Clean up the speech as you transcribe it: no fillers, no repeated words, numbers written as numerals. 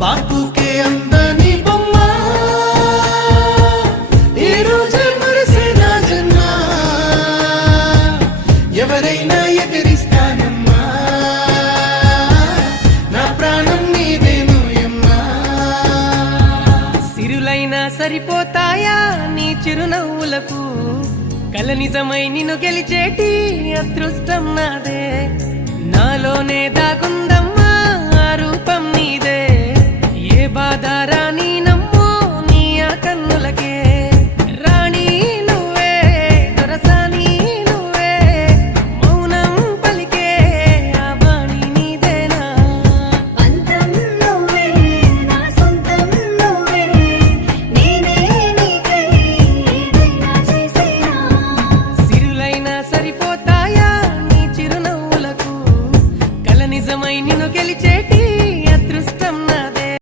బాపుకే అందని బొమ్మ ఈ రోజే మురిసే నా జన్మ ఎవరైనా ఎదిరిస్తానమ్మా నా ప్రాణం నీదేను యమ్మా సిరులైనా సరిపోతాయా నీ చిరునవ్వులకు కల నిజమై నిన్ను గెలిచేటి అదృష్టం నాదే నాలోనే దాగుందమ్మా ఆ రూపం నీదే